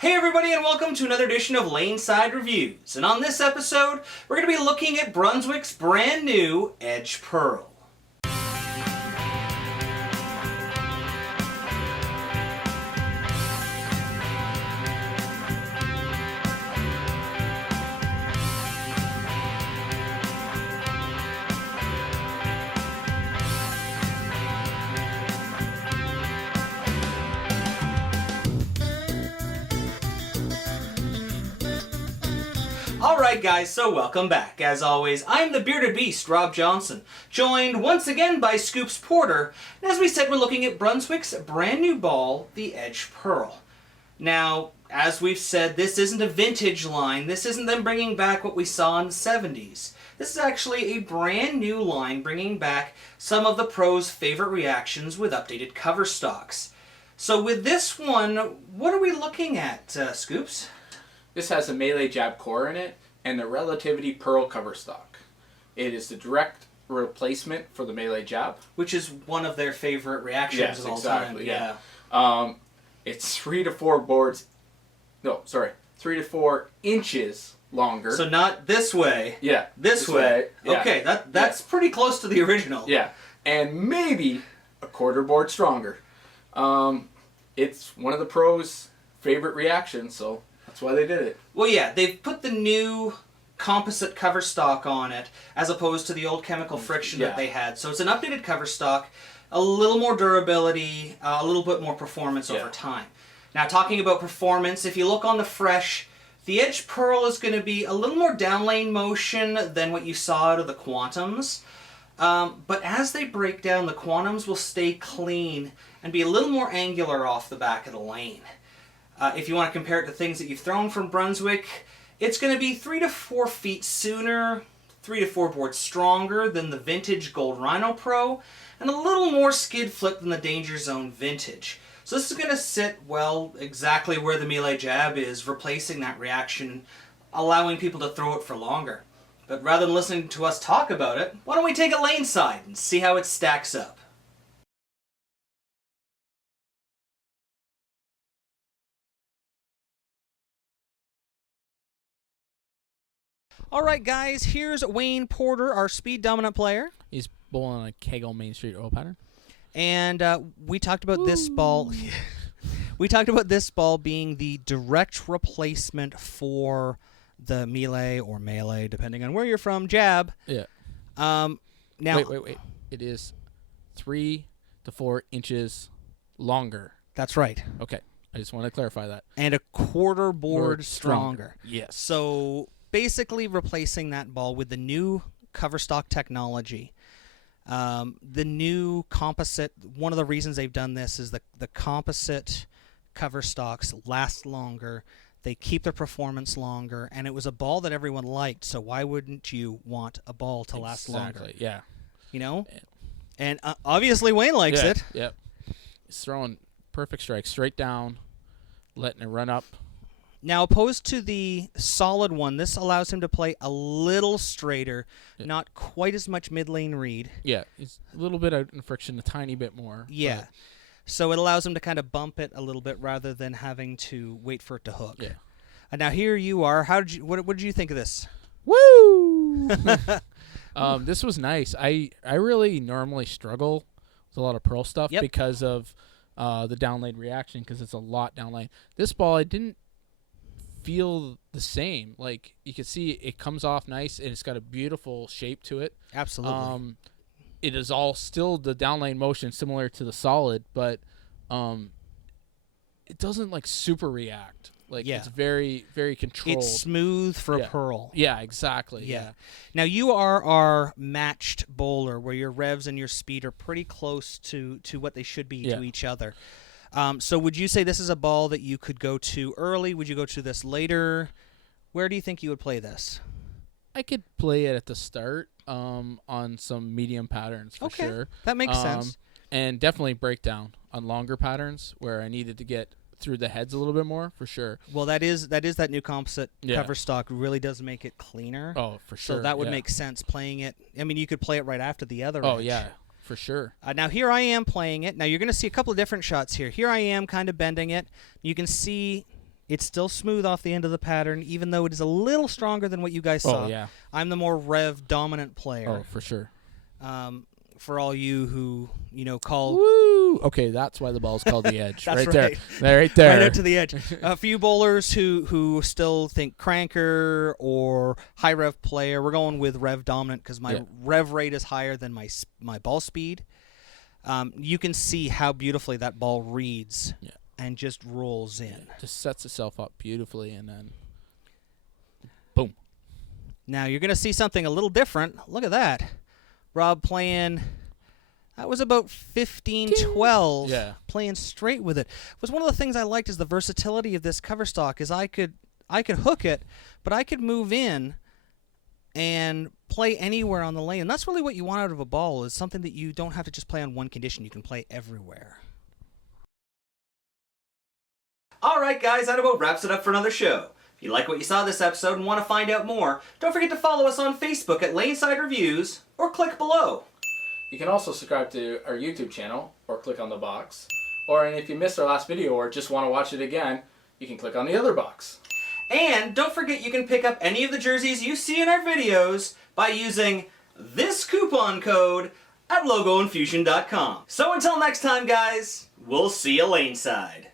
Hey everybody, and welcome to another edition of Laneside Reviews. And on this episode, we're going to be looking at Brunswick's brand new Edge Pearl. Alright guys, so welcome back. As always, I'm the Bearded Beast, Rob Johnson, joined once again by Scoops Porter, and as we said, we're looking at Brunswick's brand new ball, the Edge Pearl. Now, as we've said, this isn't a vintage line. This isn't them bringing back what we saw in the 70s. This is actually a brand new line bringing back some of the pros' favorite reactions with updated cover stocks. So with this one, what are we looking at, Scoops? This has a melee jab core in it and the Relativity Pearl cover stock. It is the direct replacement for the melee jab, which is one of their favorite reactions of all time. Yeah. It's 3 to 4 inches longer. So not this way. Yeah. This way. Yeah. Okay, that's pretty close to the original. Yeah. And maybe a quarter board stronger. It's one of the pros' favorite reactions, so that's why they did it. Well, yeah, they've put the new composite cover stock on it as opposed to the old chemical friction that they had. So it's an updated cover stock, a little more durability, a little bit more performance over time. Now, talking about performance, if you look on the fresh, the Edge Pearl is going to be a little more downlane motion than what you saw out of the Quantums. But as they break down, the Quantums will stay clean and be a little more angular off the back of the lane. If you want to compare it to things that you've thrown from Brunswick, it's going to be 3 to 4 feet sooner, 3 to 4 boards stronger than the vintage Gold Rhino Pro, and a little more skid flip than the Danger Zone Vintage. So this is going to sit, well, exactly where the melee jab is, replacing that reaction, allowing people to throw it for longer. But rather than listening to us talk about it, why don't we take a lane side and see how it stacks up? Alright guys, here's Wayne Porter, our speed dominant player. He's bowling a KEGEL Main Street oil pattern. And we talked about this ball. We talked about this ball being the direct replacement for the melee, depending on where you're from, jab. Yeah. Now, wait. It is 3 to 4 inches longer. That's right. Okay. I just want to clarify that. And a quarter board stronger. Yes. So basically replacing that ball with the new cover stock technology. The new composite, one of the reasons they've done this is the composite cover stocks last longer. They keep their performance longer, and it was a ball that everyone liked, so why wouldn't you want a ball to last longer? Exactly, yeah. You know? And obviously Wayne likes it. Yep. He's throwing perfect strikes straight down, letting it run up. Now, opposed to the solid one, this allows him to play a little straighter, not quite as much mid-lane read. Yeah, it's a little bit out in friction, a tiny bit more. Yeah. So it allows him to kind of bump it a little bit rather than having to wait for it to hook. Yeah. Now, here you are. What did you think of this? Woo! This was nice. I really normally struggle with a lot of Pearl stuff because of the downlane reaction, because it's a lot downlane. This ball, I didn't feel the same. Like, you can see it comes off nice, and it's got a beautiful shape to it. Absolutely. It is all still the downlane motion similar to the solid, but it doesn't like super react. Like, it's very, very controlled. It's smooth for a Pearl. Yeah, exactly. Yeah. Now, you are our matched bowler, where your revs and your speed are pretty close to what they should be to each other. So would you say this is a ball that you could go to early? Would you go to this later? Where do you think you would play this? I could play it at the start on some medium patterns for sure. That makes sense. And definitely breakdown on longer patterns where I needed to get through the heads a little bit more, for sure. Well, that is that new composite cover stock really does make it cleaner. Oh, for sure. So that would make sense playing it. I mean, you could play it right after the other Oh, edge. yeah, for sure. Now, here I am playing it. Now, you're going to see a couple of different shots here. Here I am kind of bending it. You can see It's still smooth off the end of the pattern, even though it is a little stronger than what you guys saw. Oh, yeah. I'm the more rev dominant player. Oh, for sure. For all you who, call... Woo! Okay, that's why the ball's called the edge. That's right there. right. Right there. Right out to the edge. A few bowlers who still think cranker or high rev player. We're going with rev dominant because my rev rate is higher than my ball speed. You can see how beautifully that ball reads and just rolls in. Yeah, just sets itself up beautifully, and then boom. Now you're going to see something a little different. Look at that. Rob playing, that was about 15-12, playing straight with it. Was one of the things I liked is the versatility of this cover stock is I could hook it, but I could move in and play anywhere on the lane. And that's really what you want out of a ball, is something that you don't have to just play on one condition. You can play everywhere. All right, guys, that about wraps it up for another show. If you like what you saw this episode and want to find out more, don't forget to follow us on Facebook at Laneside Reviews or click below. You can also subscribe to our YouTube channel or click on the box. Or if you missed our last video or just want to watch it again, you can click on the other box. And don't forget you can pick up any of the jerseys you see in our videos by using this coupon code at logoinfusion.com. So until next time, guys, we'll see you laneside.